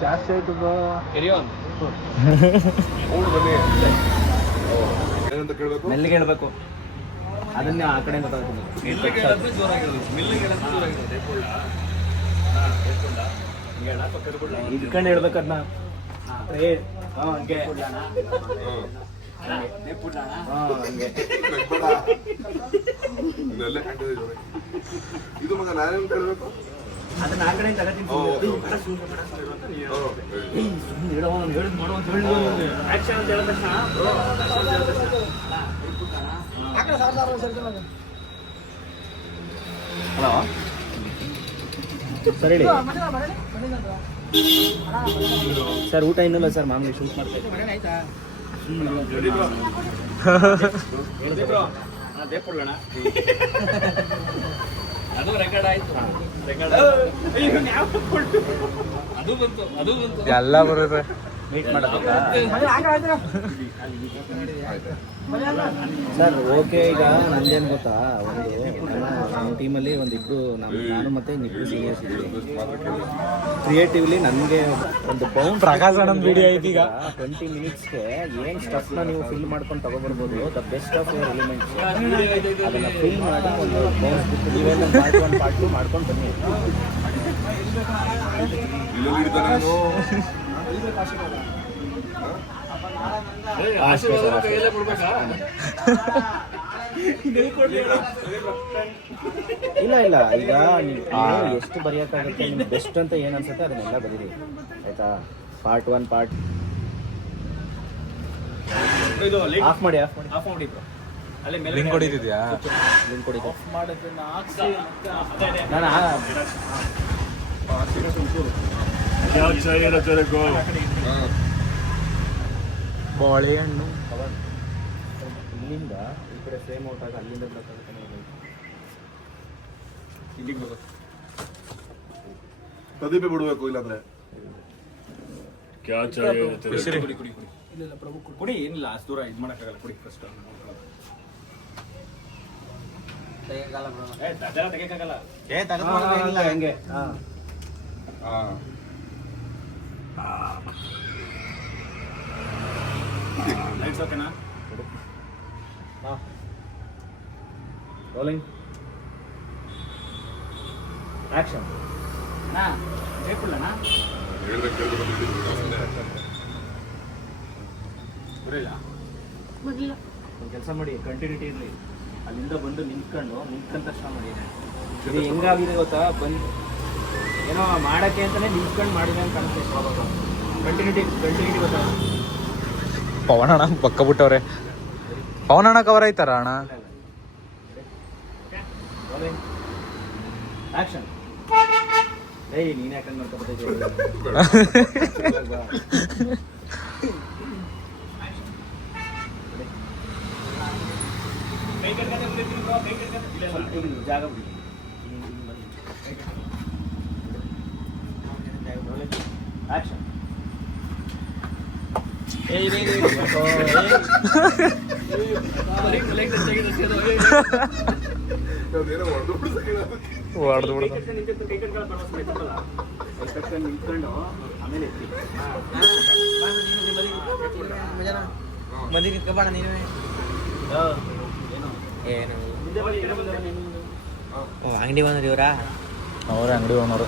ಜಾಸ್ತಿ ಆಯ್ತು ಮೆಲ್ಲಿಗೆ ಹೇಳ್ಬೇಕು ಅದನ್ನೇ ಆ ಕಡೆ ಇದ್ಕೊಂಡು ಹೇಳ್ಬೇಕು ಅದನ್ನ ಏ ಹಾ, ಹಂಗೆ. ಹಾ, ಹಂಗೆ. ಇದೆಲ್ಲ ಕಂಡಿದೆ ಜೋರಾಗಿ. ಇದು ಮಗ ನಾನೇನ್ ಕೇಳಬೇಕು? ಅದನ್ನ ಆ ಕಡೆಯಿಂದ ತಗೋತೀನಿ ಹೇಳಿದ್ ಮಾಡು ಅಂತ ಹೇಳಿ. ಆಕ್ಷನ್ ಅಂತ ಹೇಳಿದ ತಕ್ಷಣ ಹಲೋ? ಸರ್ ಹೇಳಿ. ಸರ್ ಊಟ ಇನ್ನಲ್ಲ ಸರ್ ಮಾಮೂಲಿ ಶೂಟ್ ಮಾಡ್ತಾ ಅದು ರೆಕಾರ್ಡ್ ಆಯ್ತು. ಅದು ಬಂತು ಅದು ಬಂತು. ಎಲ್ಲ ಬರುತ್ತೆ. ಮೀಟ್ ಸರ್ ಓಕೆ ಈಗ ನಂದೇನು ಗೊತ್ತಾ? ಒಂದು ನಮ್ಮ ಟೀಮಲ್ಲಿ ಒಂದಿಬ್ಬರು ನಮ್ಮ ನಾನು ಮತ್ತೆ ಇನ್ನಿಬ್ರು ಸೀನಿಯರ್ಸ್ ಇದ್ದೀವಿ. ಕ್ರಿಯೇಟಿವ್ಲಿ ನನಗೆ ಒಂದು ಬೌಂಡ್ ಪ್ರಕಾಶ್ ಅಣ್ಣನ್ ವಿಡಿಯೋ ಐತಿ ಈಗ. ಟ್ವೆಂಟಿ ಮಿನಿಟ್ಸ್ಗೆ ಏನು ಸ್ಟಫ್ನ ನೀವು ಫಿಲ್ ಮಾಡ್ಕೊಂಡು ತಗೋಬರ್ಬೋದು the best of your elements ಅದನ್ನು ಫಿಲ್ ಮಾಡಿ ಒಂದು ಬೌನ್ಸ್ ಬಿಟ್ಟು ನೀವೆಲ್ಲ ಪಾರ್ಟ್ ಒನ್ ಪಾರ್ಟ್ ಟು ಮಾಡ್ಕೊಂಡು ಬನ್ನಿ. ಇಲ್ಲ ಇಲ್ಲ. ಈಗ ನೀವು ಎಷ್ಟು ಬರೆಯೋಕ್ಕಾಗುತ್ತೆ ನಿಮ್ಗೆ ಬೆಸ್ಟ್ ಅಂತ ಏನು ಅನ್ಸುತ್ತೆ ಅದನ್ನೆಲ್ಲ ಬರೀರಿ. ಆಯ್ತಾ? ಪಾರ್ಟ್ ಒನ್ ಪಾರ್ಟ್ ಆಫ್ ಮಾಡಿ ಆಫ್ ಮಾಡಿ. ಆಫ್ ಮಾಡಿ ಅಲ್ಲೇ ಮೇಲೆ ಲಿಂಕ್ ಹೊಡಿತಿದ್ಯಾ? ಲಿಂಕ್. ನಾನು ಆ- ಬಾಳೆಹಣ್ಣು. ಇಲ್ಲಿಂದ ಈ ಕಡೆ ಸೇಮ್ ಔಟ್ ಆಗಿ ಅಲ್ಲಿಂದ ಬ್ಲಾಕ್ ಆಗುತ್ತೆ ನೋಡಿ. ಇಲ್ಲಿಗೆ ಬರುತ್ತೆ ಪ್ರದೀಪ ಬಿಡ್ಬೇಕು ಇಲ್ಲಾಂದ್ರೆ. ಕುಡಿ ಕುಡಿ ಕುಡಿ ಇಲ್ಲ ಪ್ರಭು ಕುಡಿ. ಏನಿಲ್ಲ ಅಷ್ಟು ದೂರ ಇದು ಮಾಡೋಕ್ಕಾಗಲ್ಲ. ಕುಡಿ ಫಸ್ಟ್ ಅದೆಲ್ಲ ಏ ಹಾ, ಹಂಗೆ. ಹಾಂ. ಹಾ. ಲೈಟ್ಸ್ ಓಕೆನಾ ರೋಲಿಂಗ್ ಆಕ್ಷನ್ ಅಣ್ಣ ಬರಲಿಲ್ಲ ಒಂದು ಕೆಲಸ ಮಾಡಿ ಕಂಟಿನ್ಯೂಟಿ ಇರಲಿ. ಅಲ್ಲಿಂದ ಬಂದು ನಿಂತ್ಕೊಂಡು ನಿಂತ್ಕೊಂಡ ತಕ್ಷಣ ಮಾಡಿ ಇದು ಹೆಂಗಾಗಿದೆ ಗೊತ್ತಾ? ಬಂದು ಏನೋ ಮಾಡೋಕ್ಕೆ ಅಂತಲೇ ನಿಂತ್ಕೊಂಡು ಮಾಡಿದೆ ಅಂತ ಕಾಣುತ್ತೆ ಕಂಟಿನ್ಯೂಟಿ ಕಂಟಿನ್ಯೂಟಿ ಗೊತ್ತಾ ಪವನ್ ಅಣ್ಣ ಪಕ್ಕ ಬಿಟ್ಟವ್ರೆ. ಪವನ್ ಅಣ್ಣ ಕವರ್ ಆಯ್ತಾರ ಅಣ್ಣ? ಆಕ್ಷನ್ ಏಯ್ ನೀನ್ ಯಾಕಂಗ್ ಮಾಡ್ಕೊಬಿಟ್ಟಿದ್ದೆ ಜಾಗ ಕಟ್ಕೊಂಡೆ ಬಿಡ್ತೀನಿ bro, ಕೈ ಕಟ್ಕೊಂಡೆ. ಇಲ್ಲ, ಇಲ್ಲ. ಇಲ್ಲಿ ಜಾಗ ಬಿಡಿ ಆಕ್ಷನ್ ಏಯ್, ಇದೆ, ಇದೆ, ಇದೆ. ಬರೀ ತಲೆಗೆ touch ಆಗಿದೆ ಅಷ್ಟೇ ಅದು. ಏಯ್, ಅದೇನೋ ಹೊಡೆದು ಬಿಡ್ಸಕ್ಕೆ ಹೊಡೆದು ಬಿಡ್ದು ಕೈ ಕಟ್ಕೊಂಡು ಕೈ ಕಟ್ಕೊಂಡು ಬರೋದು ಆಯ್ತಲ್ಲ? ಕೈ ಕಟ್ಕೊಂಡು ನಿಂತ್ಕೊಂಡು ಆಮೇಲೆ ಎತ್ತಿ ಮದಿಗೆ ಕಬಾಣ ನೀನು ಏನು ಮುಂದೆ ಬನ್ನಿ, ಹಿಂದೆ ಮುಂದೆ ಬನ್ನಿ, ಹಿಂದೆ ಮುಂದೆ ಬನ್ನಿ. ಅಂಗಡಿ ಬಂದ್ರಿ ಇವರಾ? ಅವ್ರೆ ಅಂಗಡಿ ಓನರು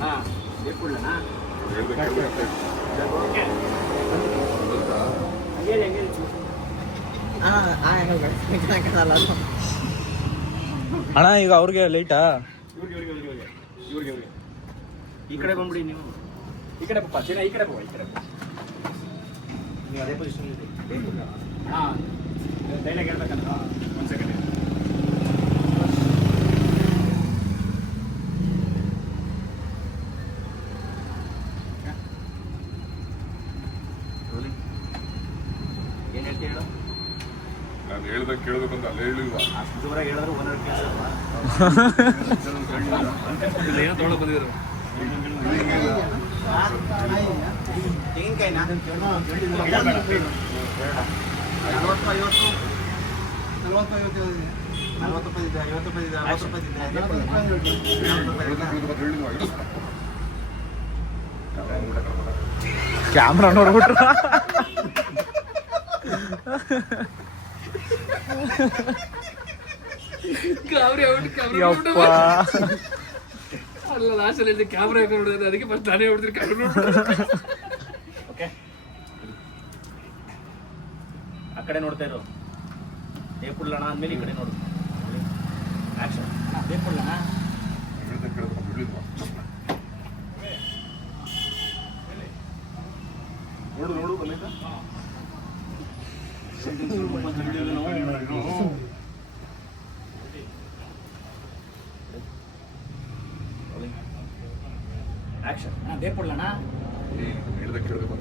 ಹಾ ಹೇಳ್ಕೊಡ್ಲನಾ? ಹೇಳ್ಬೇಕು ಹೇಳ್ಬೇಕು ಓಕೆ. ಗೊತ್ತಾ? ಹಂಗೆ ಹೇಳಿ, ಹಂಗೆ ಹೇಳಿ. ಅಣ್ಣ ಈಗ ಅವ್ರಿಗೆ ಲೈಟಾ ಇವ್ರಿಗೆ ಇವ್ರಿಗೆ ಇವ್ರಿಗೆ ಇವ್ರಿಗೆ ಇವ್ರಿಗೆ ಇವ್ರಿಗೆ ಈ ಕಡೆ ಬಂದ್ಬಿಡಿ ನೀವು ಈ ಕಡೆ ಪಪ್ಪ ಚಿನ್ನ ಈ ಕಡೆ ಪಪ್ಪ ಈ ಕಡೆ ಬಾ. ನೀವು ಅದೇ ಪೊಸಿಷನ್ ಹಾಂ ಡೈಲಾಗ್ ಹೇಳ್ಬೇಕಲ್ಲ ಒಂದು ಸೆಕೆಂಡ್ ನಾನು ಹೇಳ್ದಾಗ ಕೇಳಬೇಕು ಅಂತ ಅಲ್ಲೇ ಹೇಳಿಲ್ವಾ? ಅಷ್ಟು ದೂರ ಹೇಳಿದ್ರೆ ಓನರ್ ಏನೋ ತೊಗೊಳಕ್ ಬಂದಿದ್ರು ಕೇಳಬೇಕು ಅಂತ ರೂಪಾಯಿ ಇದೆ ಕ್ಯಾಮ್ರಾ ನೋಡ್ಬಿಟ್ರ? ಯಪ್ಪ. ಅಲ್ಲ ಲಾಸ್ಟಲ್ಲಿ ಕ್ಯಾಮ್ರಾ ನೋಡಿದ್ರೆ ಅದಕ್ಕೆ ಫಸ್ಟ್ ನಾನೇ ಹೊಡ್ತೀನಿ ಕ್ಯಾಮ್ರಾ ಓಕೆ ಆ ಕಡೆ ನೋಡ್ತಾ ಇರೋ. ದೇಪುಳ್ಳಣ ಅಂದಮೇಲೆ ಈ ಕಡೆ ನೋಡು. ಆಕ್ಷನ್ ದೇಪುಳ್ಳಣ ಹೇಳ್ದಾಗ ಕೇಳಬೇಕು ಅಂತ ಹೇಳಿಲ್ವಾ ನೋಡು ನೋಡು ಬಂದಿದ್ದ ಆಕ್ಷನ್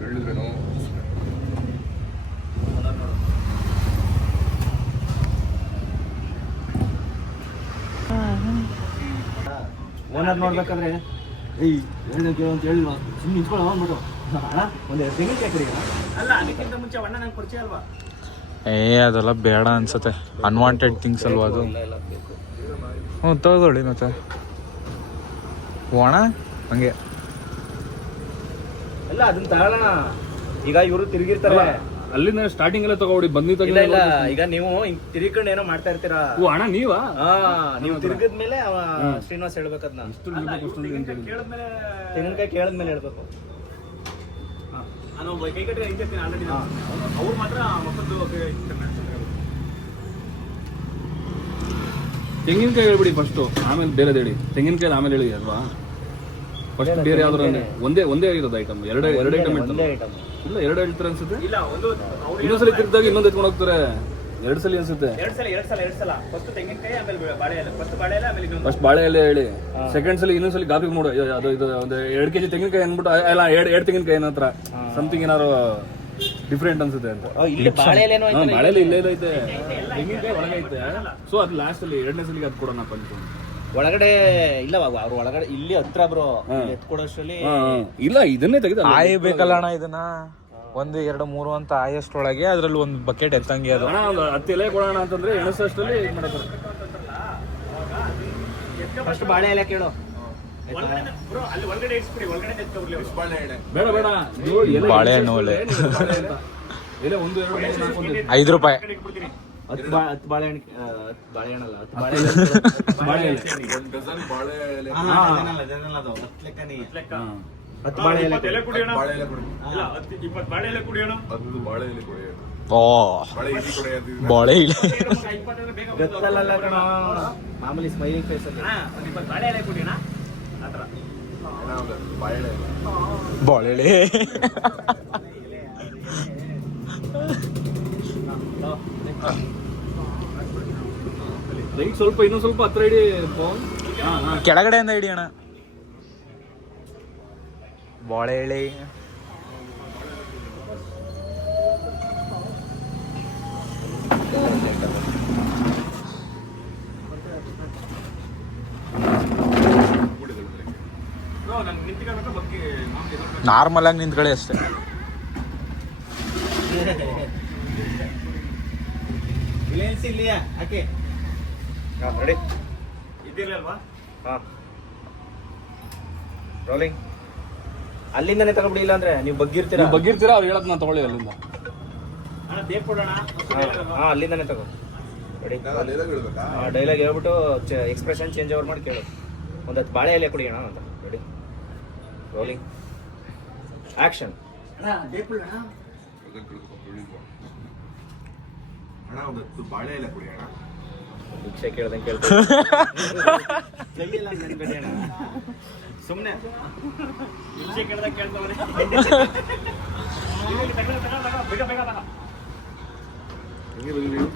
ಹೇಳಿದ್ರೇನೋ ಓನರ್ ನೋಡು ಓನರ್ ನೋಡ್ಬೇಕಾದ್ರೆ ಏಯ್ ಹೇಳಿದ ಕೇಳು ಅಂತ ಹೇಳಿಲ್ವಾ? ಸುಮ್ಮನೆ ನಿಂತ್ಕೊಳ್ಳೋ ಅಂದ್ಬಿಟ್ಟು ಅಣ್ಣ ಒಂದು ತೆಂಗಿನಕಾಯಿ ಕಡಿ ಅಲ್ಲ ಅದಕ್ಕಿಂತ ಮುಂಚೆ ಅಣ್ಣ ನಂಗೆ ಪರಿಚಯ ಅಲ್ವಾ? ಏ ಅದೆಲ್ಲ ಬೇಡ ಅನ್ಸುತ್ತೆ. ಅನ್ವಾಂಟೆಡ್ ಥಿಂಗ್ಸ್ ಅಲ್ವಾ ಅದು? ಹ್ಞೂ ತಗೊಳ್ಳಿ ಮತ್ತೆ. ಒಣ? ಹಂಗೆ. ಅಲ್ಲ ಅದನ್ನ ತಗೊಳ್ಳೋಣ ಈಗ ಇವರು ತಿರುಗಿರ್ತಾರ. ಅಲ್ಲಿಂದ ಸ್ಟಾರ್ಟಿಂಗ್ ಎಲ್ಲ ತಗೊಬಿಡಿ ಬಂದಿ ಇಲ್ಲ ಇಲ್ಲ ಈಗ ನೀವು ಹಿಂಗ್ ತಿರ್ಕೊಂಡು ಏನೋ ಮಾಡ್ತಾ ಇರ್ತೀರಾ? ಓ ಅಣ್ಣ ನೀವಾ? ಹಾ ನೀವು ತಿರ್ಗಿದ್ಮೇಲೆ ಮೇಲೆ ಶ್ರೀನಿವಾಸ್ ಹೇಳ್ಬೇಕದ್ನ. ತೆಂಗಿನಕಾಯಿ ಕೇಳಿದ್ಮೇಲೆ ಹೇಳ್ಬೇಕು. ನಾನು ಆಲ್ರೆಡಿ ಅವ್ರು ಮಾತ್ರ ಮಕ್ಕಳು ತೆಂಗಿನಕಾಯಿ ಹೇಳ್ಬಿಡಿ ಫಸ್ಟ್ ಆಮೇಲೆ ಬೇರೆದು ಹೇಳಿ. ತೆಂಗಿನಕಾಯಿ ಆಮೇಲೆ ಹೇಳಿ ಅಲ್ವಾ? ಫಸ್ಟ್ ಬೇರೆ ಯಾವ್ದು ಒಂದೇ ಒಂದೇ ಇರೋದು ಐಟಮ್ ಎರಡು ಎರಡು ಐಟಮ್ ಇಲ್ಲ ಎರಡು ಹೇಳ್ತಾರೆ ಅನ್ಸುತ್ತೆ? ಇನ್ನೊಂದ್ಸಲ ತಿರ್ದಾಗ ಇನ್ನೊಂದು ಎತ್ಕೊಂಡು ಹೋಗ್ತಾರೆ. ಎರಡು ಸಲ ಅನ್ಸುತ್ತೆ ಎರಡ್ ಸಲ ಎರಡ್ ಸಲ ಎರಡ್ ಸಲ. ಫಸ್ಟ್ ತೆಂಗಿನಕಾಯಿ ಆಮೇಲೆ ಬಾಳೆ ಎಲೆ ಫಸ್ಟ್ ಬಾಳೆ ಎಲೆ ಆಮೇಲೆ ಇನ್ನೊಂದು. ಫಸ್ಟ್ ಬಾಳೆ ಎಲೆ ಹೇಳಿ ಸೆಕೆಂಡ್ ಸಲ ಇನ್ನೊಂದ್ಸಲ ಗಾಬಿ ನೋಡು ಅಯ್ಯೋ, ಅದು ಇದು ಒಂದು ಎರಡು ಕೆಜಿ ತೆಂಗಿನಕಾಯಿ ಅಂದ್ಬಿಟ್ಟು ಅಲ್ಲ ಎರಡು ಎರಡು ತೆಂಗಿನಕಾಯಿ ಏನತ್ರ? ಸಮಥಿಂಗ್ ಏನಾರು ಡಿಫ್ರೆಂಟ್ ಅನ್ಸುತ್ತೆ ಅಂತ. ಓ, ಇಲ್ಲಿ ಬಾಳೆ ಎಲೆನೂ ಎಲೆ ಇಲ್ಲೇ. ಐತೆ. ತೆಂಗಿನಕಾಯಿ ಒಳಗೆ ಐತೆ. ಸೊ ಅದು ಲಾಸ್ಟ್ ಅಲ್ಲಿ ಎರಡನೇ ಸಲಿಗೆ ಅದು ಕೊಡೋಣ ಒಳಗಡೆ ಇಲ್ಲ ಅವ್ರ ಒಳಗಡೆ ಇಲ್ಲಿ ಹತ್ರ ಬ್ರೋ ಎತ್ಕೊಡೋಷ್ಟ್ರಲ್ಲಿ. ಇಲ್ಲ ಇದನ್ನೇ ತೆಗೆದ ಆಯ್ ಬೇಕಲ್ಲ ಅಣ್ಣ ಇದನ್ನ. ಒಂದು ಎರಡು ಮೂರು ಅಂತ ಆಯಷ್ಟೊಳಗೆ ಅದ್ರಲ್ಲಿ ಒಂದು ಬಕೆಟ್ ಎತ್ತಂಗೆ ಅದು. ಒಂದು ಹತ್ತು ಎಲೆ ಕೊಡೋಣ ಅಂತಂದ್ರೆ ಮಾಡಕ್ಕೆ ಫಸ್ಟ್ ಬಾಳೆ ಎಲೆ ಕೇಳು. ಬಾಳೆಹಣ್ಣು ಒಂದು ಐದು ರೂಪಾಯಿ. ಹತ್ತು ಬಾ ಹತ್ತು ಬಾಳೆಹಣ್ಣು ಆ, ಹತ್ತು ಬಾಳೆ ಎಲೆ ಎಲೆ ಕುಡಿಯೋಣ? ಬಾಳೆ ಎಲೆ ಹತ್ತು ಬಾಳೆ ಎಲೆ ಕೊಡಿ. ಬಾಳೆ ಎಲೆ ಕೊಡಿ ಹತ್ತು ಬಾಳೆ ಎಲೆ ಕೊಡಿ ಓ. ಬಾಳೆ ಎಲೆ ಕೊಡಿ ಬಾಳೆ ಇಲ್ಲ. ಗೊತ್ತಲ್ಲ ಕಣ. ಮಾಮೂಲಿ ಸ್ಮೈಲಿಂಗ್ ಫೇಸ್ ಅಲ್ಲಿ. ಬಾಳೆ ಎಲೆ ಕೊಡಿ ಅಣ್ಣ ಆ ಥರ. ಅಣ್ಣ ಒಂದು ಬಾಳೆ ಎಲೆ ಲೈಟ್ ಸ್ವಲ್ಪ ಇನ್ನೊಂದು ಸ್ವಲ್ಪ ಹತ್ರ ಇಡಿ ಪವನ್ ಹಾ ಹಾ ಕೆಳಗಡೆಯಿಂದ ಹಿಡಿ ಅಣ್ಣ ಬಾಳೆ ಎಳೆ ನಾರ್ಮಲ್ ಆಗಿ ನಿಂತ್ಕೊಳ್ಳಿ ಅಷ್ಟೇ. ರೆಡಿ ಇದ್ದಿರಲ್ವಾ ಹಾ ರೋಲಿಂಗ್ ಅಲ್ಲಿಂದನೇ ತಗೊಂಡ್ಬಿಡಿ ಇಲ್ಲ ಅಂದ್ರೆ ನೀವು ಬಗ್ಗಿರ್ತೀರಾ? ನೀವು ಬಗ್ಗಿರ್ತೀರಾ ಅವ್ರು ಹೇಳಕ್ ನಾನು ತಗೊಳ್ಳಿ ಅಲ್ಲಿಂದ. ಹಾ ಅಲ್ಲಿಂದನೇ ತಗೋ. ರೆಡಿ ಡೈಲಾಗ್ ಹೇಳ್ಬಿಟ್ಟು ಎಕ್ಸ್ಪ್ರೆಷನ್ ಚೇಂಜ್ ಓವರ್ ಮಾಡಿ ಕೇಳು. ಒಂದು ಹತ್ತು ಬಾಳೆ ಎಲೆ ಕುಡಿಯೋಣ ಅಣ್ಣ ಅಂತ ರೆಡಿ ರೋಲಿಂಗ್ ಆಕ್ಷನ್ ಅಣ್ಣ ಒಂದು ಹತ್ತು ಬಾಳೆ ಎಲೆ ಕುಡಿಯೋಣ ಅಣ್ಣ. ಭಿಕ್ಷೆ ಕೇಳ್ದಂಗೆ ಕೇಳ್ತೀನಿ ಸುಮ್ಮನೆ ಭಿಕ್ಷೆ ಕೇಳ್ದಂಗೆ ಕೇಳ್ತವನೆ. ಹೆಂಗೆ ಬಂದಿದ್ದೀವಿ